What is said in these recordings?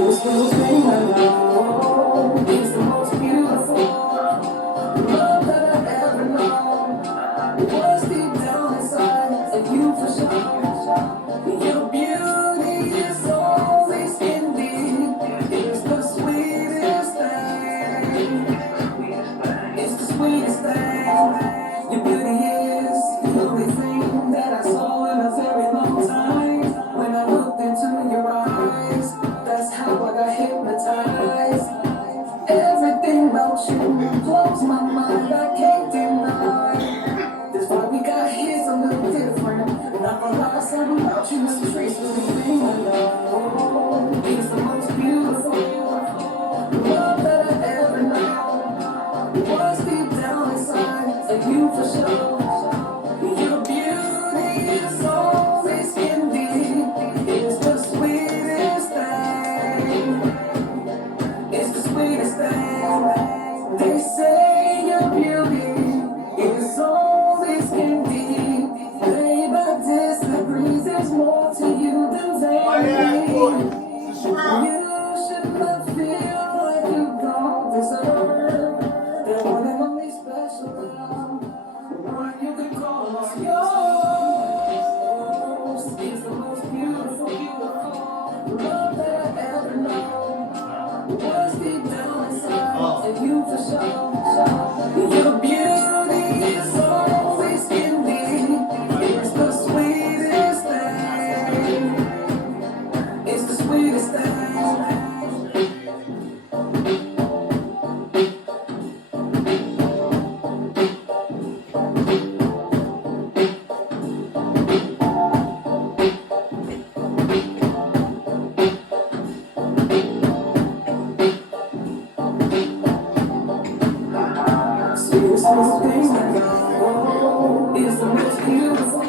It's the most thing I know. It's the most beautiful love that I've ever known. What's deep down inside of you for sure. Your beauty is always in me. It's the sweetest thing. It's the sweetest thing. Your beauty is the only thing that I saw in a very long time. When I looked into your eyes, that's how I got hypnotized. Everything about you blows my mind, I can't deny. That's why we got hits a little different. Not gonna lie, something about you is a trace of the thing I know. It's the most beautiful love that I've ever known. What's deep down inside of you for sure. Your beauty is always in me. It's the sweetest thing. It's the sweetest thing. They say your beauty is always in me. Babe, I disagree. There's more to you than vanity. You should not feel like you don't deserve that one and only special love. One you can call on yours. It's the most beautiful love that I've ever known. What's deep down inside of you for sure. Your beauty is always in me. It's the sweetest thing. It's the sweetest thing. It's the most thing I know. It's the most beautiful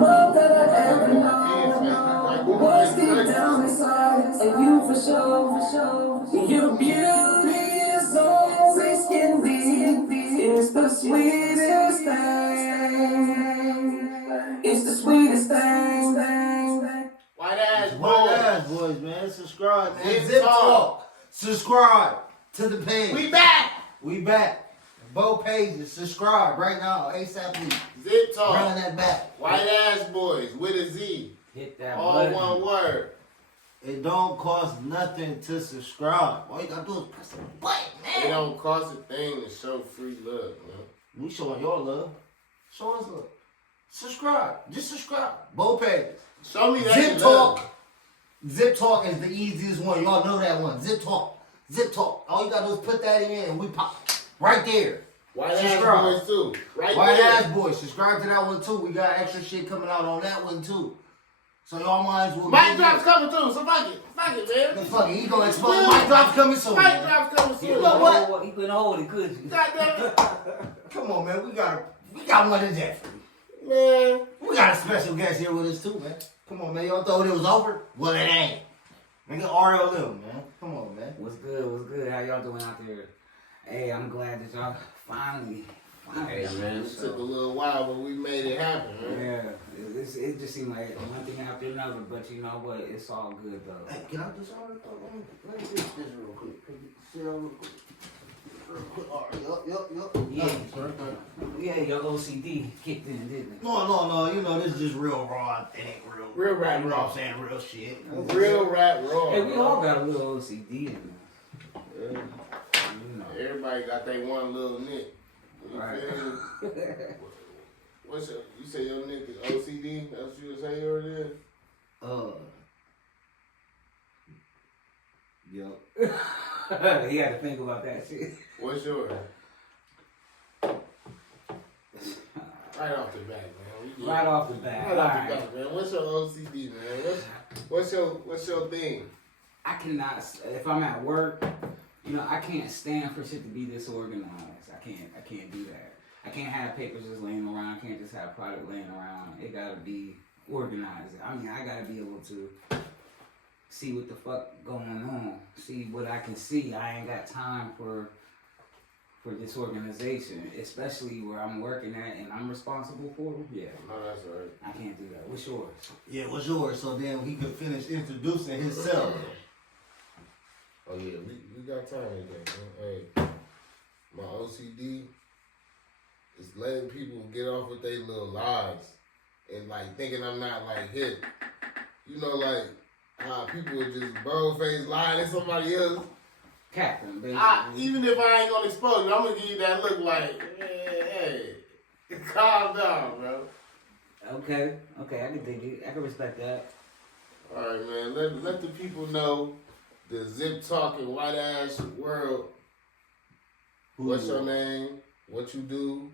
love that I've ever known. What's deep down inside of you for sure. Your beauty is always in me. It's the sweetest thing. It's the sweetest thing. White ass boys, man. Subscribe. Ziptalk. Subscribe to the page. We back. We back. Both pages. Subscribe right now. ASAP. Ziptalk. Run that back. White ass boys with a Z. Hit that All button. one word. It don't cost nothing to subscribe. All you gotta do is press the button, It man. don't cost a thing to show free love, man. We showing your love. Show us love. Subscribe. Just subscribe. Both pages. Show me that you Ziptalk. love. Ziptalk is the easiest one. Y'all know that one. Ziptalk. Ziptalk. All you gotta do is put that in and we pop. Right there. White Subscribe. ass boys too. Right White there. ass boys. Subscribe to that one too. We got extra shit coming out on that one too. So y'all might as well. Mic drops coming too, so fuck it. Fuck it, man. Fuck it. He gonna explain. Mic drops coming soon. Mic Man. drops coming soon. You know what? You couldn't hold it, could you? God damn it. Come on, man. We got one in there for you. Man. We got a special guest here with us too, man. Come on, man. Y'all thought it was over? Well, it ain't. Nigga RLM, man. Come on, man. What's good? What's good? How y'all doing out there? Hey, I'm glad that y'all finally. Hey, man. It took a little while, but we made it happen, man. Yeah, it just seemed like one thing after another, but you know what? It's all good though. Hey, can I do something? Let me do this real quick. Can you sit down real quick? Real quick. All right, yup. Yeah, your OCD kicked in, didn't it? No. You know, this is just real raw. It ain't real. Real rap You know what raw. I'm saying? Real shit. Real rap raw. Hey, we all got a little OCD in us. Yeah. You know. Everybody got their one little nick. You Right. feel me? What's your, you say your nick is OCD? That's what you say yours is? Yup. He had to think about that shit. What's yours? Right off the bat, man. We Right off the bat. Right off Alright. the bat, man. What's your OCD, man? What's your thing? I cannot, if I'm at work, you know, I can't stand for shit to be disorganized. I can't do that. I can't have papers just laying around. I can't just have product laying around. It gotta be organized. I mean, I gotta be able to see what the fuck going on. See what I can see. I ain't got time for disorganization, especially where I'm working at and I'm responsible for. Yeah. No, that's all right. I can't do that. What's yours? Yeah, what's yours? So then he could finish introducing himself. Oh yeah, we got time today, man. Hey, my OCD is letting people get off with their little lies and like thinking I'm not like hip. You know, like how people would just bold-faced lie to somebody else. Captain, basically. Even if I ain't gonna expose you, I'm gonna give you that look like, hey, calm down, bro. Okay, I can dig it. I can respect that. All right, man. Let the people know the Ziptalk and white ass world. What's your name? What you do?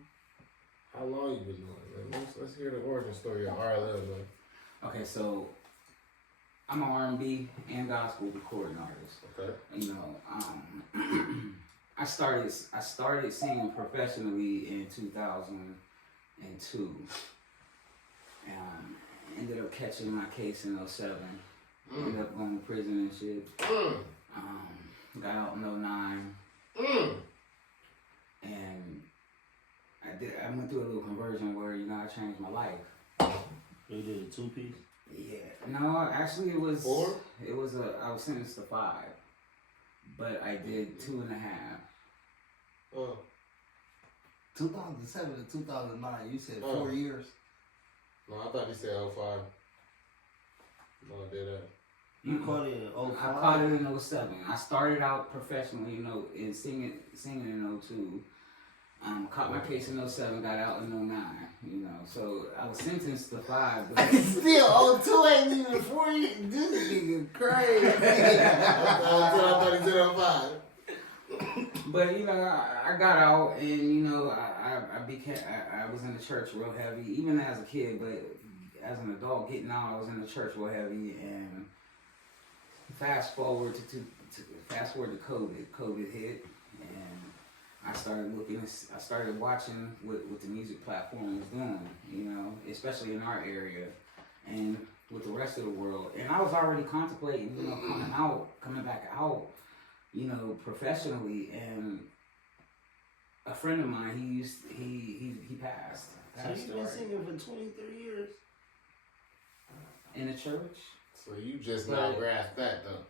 How long you been doing it, man? Let's hear the origin story of RLM, man. Okay, so I'm an R&B and gospel recording artist. Okay. You know, I started singing professionally in 2002. Ended up catching my case in 07. Ended up going to prison and shit. Got out in 09. And I went through a little conversion where, you know, I changed my life. You did a 2-piece? Yeah. No, actually it was 4? I was sentenced to 5. But I did 2.5. 2007 to 2009, you said 4 years? No, I thought he said 05. No, I did that. You caught it in 05? I caught it in 07. I started out professionally, you know, in singing in 02. Caught my case in 07, got out in 09, you know. So I was sentenced to 5. But Still, 02 ain't even 4 years. This nigga crazy. I thought he said 05. But you know, I got out, and you know, I was in the church real heavy, even as a kid. But as an adult, getting out, I was in the church real heavy. And fast forward to COVID. COVID hit, and I started watching what the music platform was doing. You know, especially in our area, and with the rest of the world. And I was already contemplating, you know, coming back out. You know, professionally, and a friend of mine, he passed. So you've been singing for 23 years? In the church? So you just now grasped that, though.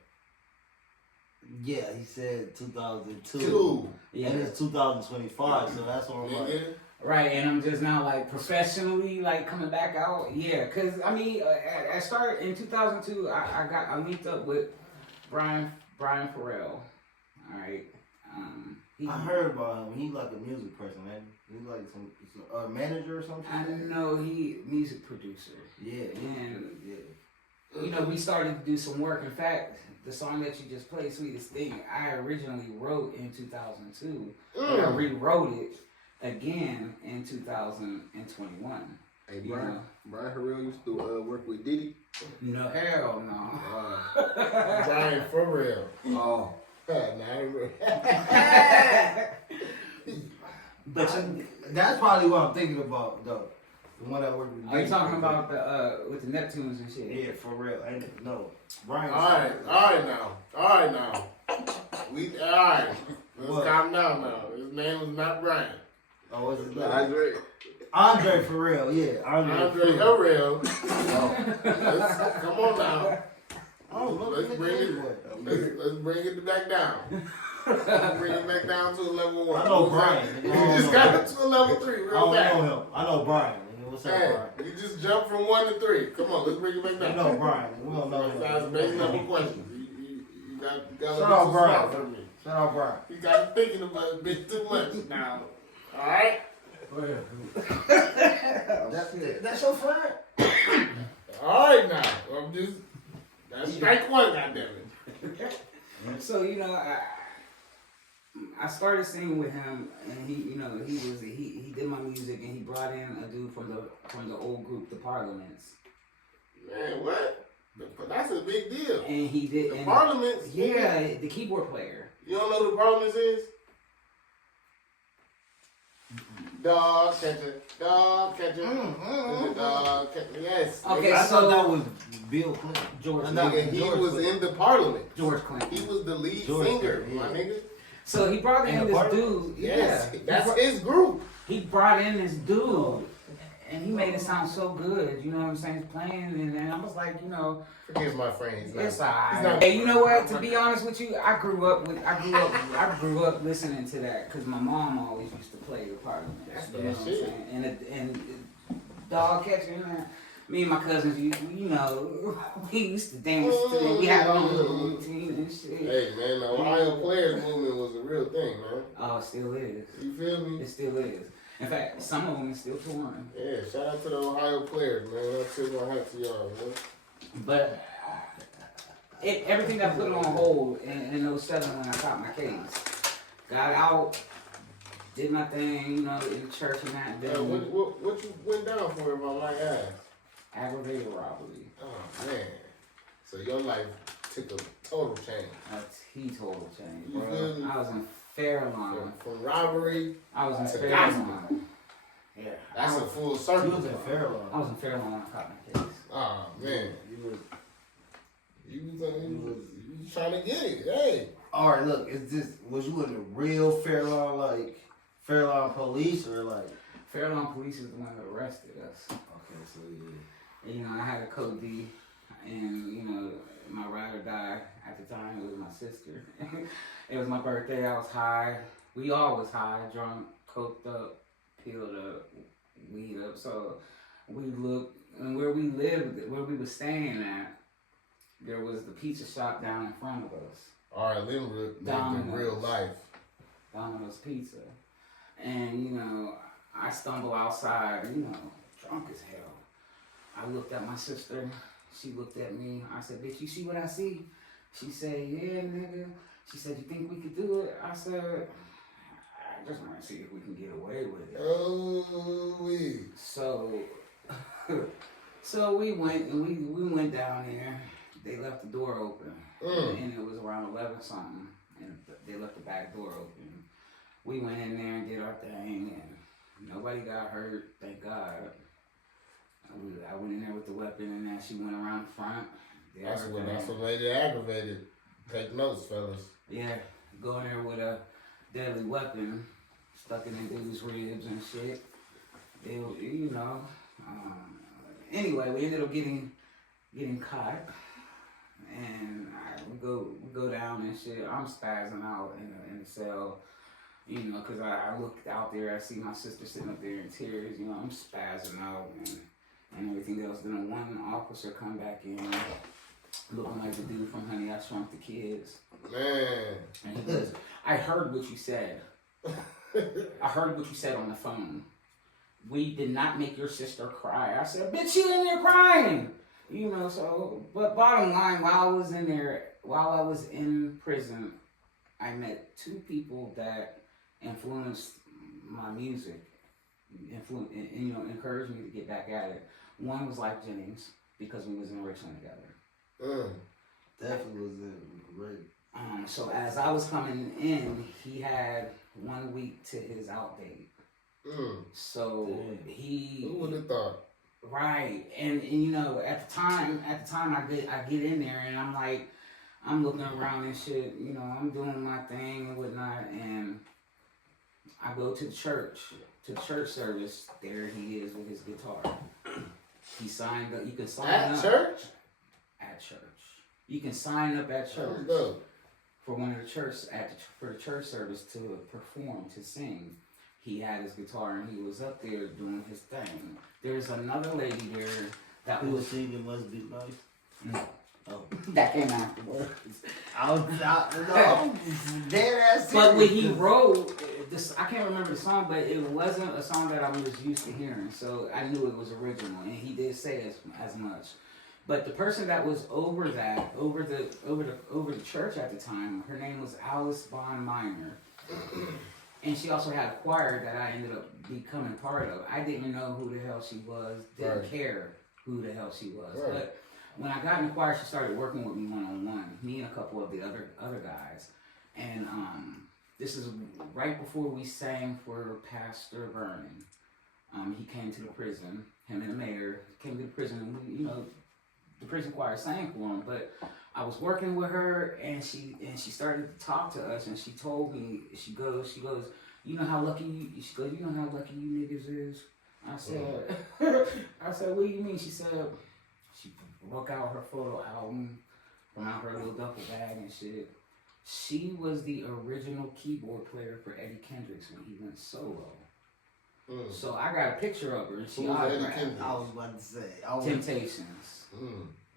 Yeah, he said 2002. 2. Yeah. And it's 2025, so that's what I'm like. Right, and I'm just now like professionally like coming back out. Yeah, cause I mean, I started in 2002. I linked up with Brian Farrell. All right. I heard about him. He's like a music person, man. He's like some manager or something. I didn't know he music producer. Yeah, and you know, we started to do some work. In fact, the song that you just played, "Sweetest Thing," I originally wrote in 2002, and I rewrote it again in 2021. Hey, Brian Harrell used to work with Diddy. No, hell no. Brian Farrell. Oh. But that's probably what I'm thinking about, though. The one that worked with. Are you talking about the with the Neptunes and shit? Yeah, for real. No, Brian. All right now. Alright. Let's calm down now. His name was not Brian. Oh, what's his name? Andre for real, yeah. Andre Harrell. Come on now. Let's bring it back down. Bring it back down to a level 1. I know Brian. You just got it to a level 3 real I fast. don't know him. I know Brian. What's up, Hey, Brian? you just jumped from 1 to 3. Come on, let's bring it back down. I know Brian. We don't know him. That's a basic level question. You got Shout out Brian. for me. Shout out Brian. You got me thinking about it a bit too much now. Alright? That's your friend? Alright now. That's strike 1, goddammit. So you know, I started singing with him, and he did my music, and he brought in a dude from the old group, the Parliaments. Man, what? But that's a big deal. And he did The Parliaments? Yeah, the keyboard player. You don't know who the Parliaments is? Dog catcher. Dog catcher. Yes. Okay, I so thought that was Bill Clinton. George Nigga, Clinton. he was in the Parliament. George Clinton. He was the lead George singer, Clinton, my nigga. So he brought in this dude. Yes, Yeah, that's his group. he brought in this dude, and he made it sound so good. You know what I'm saying? Playing, and I was like, you know, Forgive my friend. it's alright. Hey, you know what? To be honest with you, I grew up listening to that because my mom always used to play the Parliament. That's You know that what I'm shit. saying? And dog catching, man. Me and my cousins, you know, we used to dance to it. We had our own little routine and shit. Hey man, the Ohio Players movement was a real thing, man. Oh, it still is. You feel me? It still is. In fact, some of them is still touring. Yeah, shout out to the Ohio Players, man. I tip my hat to y'all, man. But everything got put on hold in 07 when I caught my case. Got out, did my thing, you know, in the church and that. What you went down for, if I might ask? Aggravated robbery. Oh man. So your life took a total change. A total change, You bro. feel me? I was in Fairlawn. From robbery, I was in to Fairlawn. Yeah. that's a full You circle. was in Fairlawn. I was in Fairlawn when I caught my case. Oh man. You was. You was trying to get it. Hey. All right, look. Was you in the real Fairlawn, like Fairlawn police, or like? Fairlawn police is the one that arrested us. Okay, so yeah. And, you know, I had a code D, and you know, my ride or die at the time, it was my sister. It was my birthday, I was high. We all was high, drunk, coked up, peeled up, weed up. So we looked, and where we lived, where we were staying at, there was the pizza shop down in front of us. RLM lived Domino's. real life. Domino's Pizza. And, you know, I stumble outside, you know, drunk as hell. I looked at my sister. She looked at me. I said, bitch, you see what I see? She said, yeah, nigga. She said, you think we could do it? I said, I just want to see if we can get away with it. Oh, we. So we went, and we went down there. They left the door open. And it was around 11 something. And they left the back door open. We went in there and did our thing, and nobody got hurt, thank God. I went in there with the weapon, and then she went around the front. That's what made it aggravated. Take notes, fellas. Yeah, go in there with a deadly weapon, stuck in the dude's ribs and shit. They, you know. Anyway, we ended up getting caught, and we go down and shit. I'm spazzing out in the cell. You know, because I looked out there, I see my sister sitting up there in tears, you know, I'm spazzing out and everything else. Then one officer come back in, looking like the dude from Honey, I Shrunk the Kids. Man. And he goes, I heard what you said. I heard what you said on the phone. We did not make your sister cry. I said, bitch, you in there crying. You know, so, but bottom line, while I was in prison, I met two people that influenced my music, you know, encouraged me to get back at it. One was Life Jennings, because we was in Richmond together. Definitely was in great. So as I was coming in, he had 1 week to his out date. So Who would have thought? Right, and you know, at the time I get in there and I'm like, I'm looking around and shit, you know, I'm doing my thing and whatnot, and I go to the church service. There he is with his guitar. He signed up. You can sign up At church. At church. You can sign up at church for one of the for the church service to perform, to sing. He had his guitar and he was up there doing his thing. There's another lady there that Who was singing Must Be Nice? No. Oh. That came afterwards. No, dead ass. But when he wrote this, I can't remember the song, but it wasn't a song that I was used to hearing, so I knew it was original, and he did say as much. But the person that was over the church at the time, her name was Alice Bond Minor, and she also had a choir that I ended up becoming part of. I didn't know who the hell she was, didn't care who the hell she was, but when I got in the choir, she started working with me one-on-one, me and a couple of the other guys. And this is right before we sang for Pastor Vernon. He came to the prison, him and the mayor came to the prison, and we, you know, the prison choir sang for him. But I was working with her, and she started to talk to us, and she told me, she goes, you know how lucky you niggas is? I said, I said, what do you mean? She said, she broke out her photo album from out her little duffel bag and shit. She was the original keyboard player for Eddie Kendricks when he went solo. So I got a picture of her and she autographed it. I was about to say. Temptations.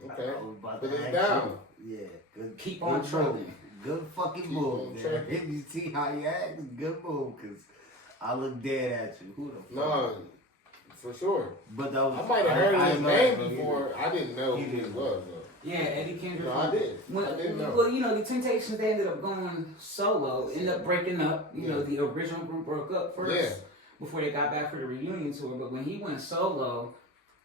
Okay. I was about Put to it ask down. you. Yeah. Good, Keep on good trucking. move. Good fucking Keep move, on man. trucking. If you see how you act, good move, because I look dead at you. Who the fuck? No, for sure. But that was, I might have heard I his didn't know name that before. I didn't know He who he didn't. was, though. Yeah, Eddie Kendricks. No, I didn't. I didn't know. Well, you know, the Temptations, they ended up going solo, ended up breaking up. You know, the original group broke up first before they got back for the reunion tour. But when he went solo,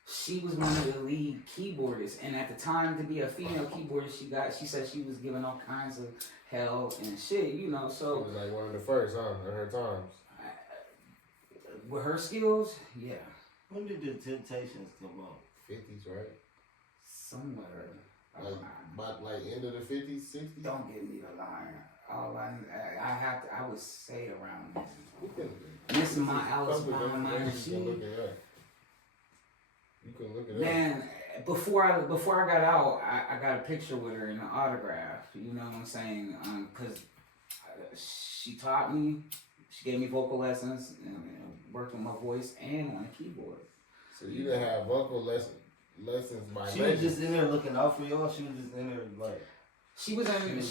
she was one of the lead keyboardists. And at the time, to be a female keyboardist, she said she was given all kinds of hell and shit, you know. So She was like one of the first, huh, in her times. With her skills, yeah. When did the Temptations come out? 50s, right? Somewhere. Like end of the 50s, 60s? Don't give me the line. All I would say around then. You can This is my Alice Bomber minor You can sheet. look it up. You can look it up. Man, before I got out, I got a picture with her in an autograph. You know what I'm saying? Cause she taught me, she gave me vocal lessons and worked with my voice and on the keyboard. So you didn't have vocal lessons by She was just in there looking out for y'all. She was just in there like. She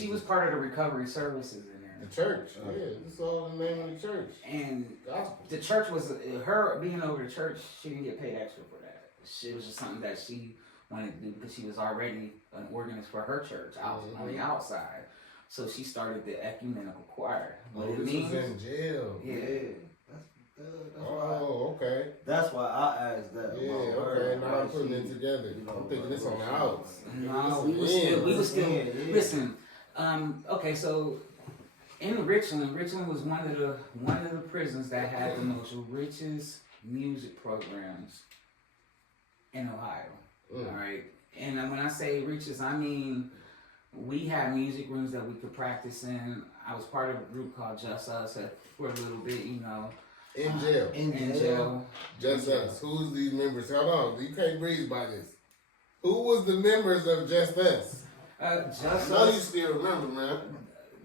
was part of the recovery services in there. the church. Yeah, this is all the name of the church. And Gospel. the church was her being over the church. She didn't get paid extra for that. It was just something that she wanted to do because she was already an organist for her church out on the outside. So she started the ecumenical choir. What it This means? was in jail. Yeah. That's why. Oh, okay. That's why I asked that. Yeah, about her, okay. Now why I'm putting she- it together. you know, I'm thinking this on the she- outs. No, we Yeah. was still Yeah. listen. Okay, so in Richland was one of the prisons that had the most richest music programs in Ohio. All right, and when I say richest, I mean we had music rooms that we could practice in. I was part of a group called Just Us for a little bit, you know. In jail. In jail. Just Us. Who's these members? Hold on. You can't breathe by this. Who was the members of Just Us? Just I know you Us. still remember, man.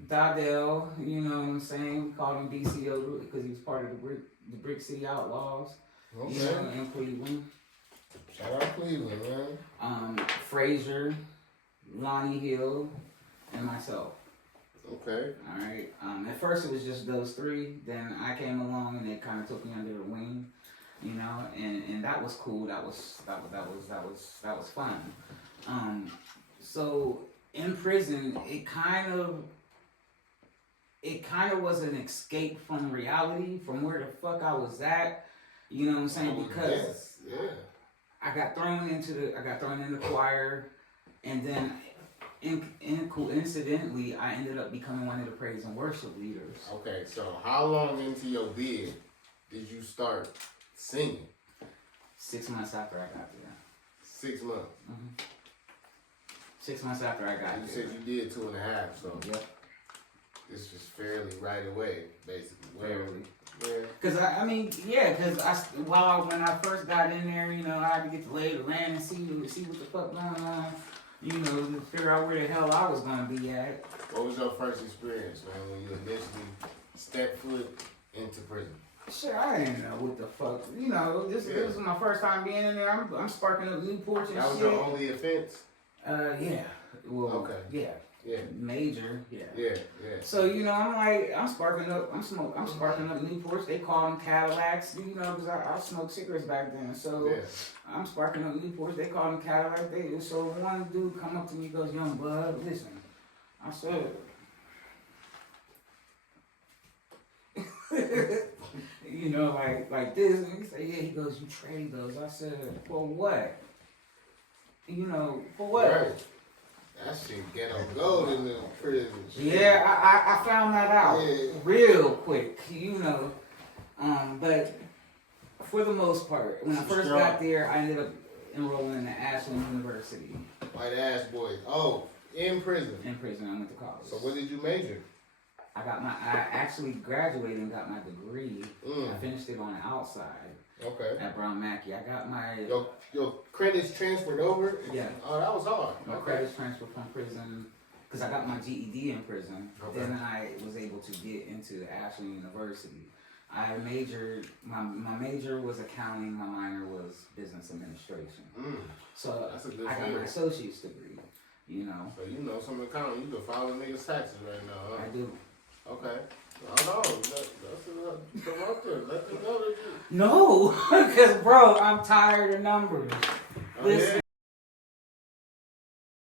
Dardell, you know what I'm saying? We called him DCO because he was part of the Brick City Outlaws. Okay. You know, in Cleveland. Shout out Cleveland, man. Frazier, Lonnie Hill, and myself. Okay. All right. At first it was just those three. Then I came along and they kind of took me under their wing, you know, and that was cool. That was fun. So in prison, it kind of was an escape from reality, from where the fuck I was at. You know what I'm saying? Because I got thrown into the choir, and then coincidentally, I ended up becoming one of the praise and worship leaders. Okay, so how long into your bid did you start singing? 6 months after I got there. 6 months. 6 months after I got You there. said you did 2.5, so Yep. this was fairly right away, basically. Fairly. Yeah. Cause when I first got in there, you know, I had to get to lay the land and see what the fuck going on, you know, to figure out where the hell I was gonna be at. What was your first experience, man, when you initially stepped foot into prison? Shit, I didn't know what the fuck, you know. This was my first time being in there. I'm sparking up Newports and That was shit. your only offense? Yeah. Well, Okay. Yeah. Yeah. Major. Yeah. Yeah. So, you know, I'm sparking up Newports. They call them Cadillacs, you know, because I smoked cigarettes back then. So I'm sparking up Newports. They call them Cadillacs. So one dude come up to me and goes, "Young bud, listen." I said, you know, like this. And he said, "Yeah." He goes, "You trade those." I said, "For what?" You know, for what? Right. That shit get on gold in the prison. Yeah, I found that out real quick, you know. But for the most part, when I first got there, I ended up enrolling in the Ashland University. White ass boys. Oh, in prison. In prison, I went to college. So what did you major? I actually graduated and got my degree. I finished it on the outside. Okay. at Brown Mackey. I got my Your credits transferred over? Yeah. Oh, that was hard. my Okay. credits transferred from prison because I got my GED in prison. Okay. Then I was able to get into Ashland University. I majored. My major was accounting. My minor was business administration. So That's a good I got my field. associate's degree. You know. So you know some accounting, you can file a nigga's taxes right now, huh? I do. Okay. I know. That's come up there. Let them know that you. No, because bro, I'm tired of numbers. Oh, yeah. Listen.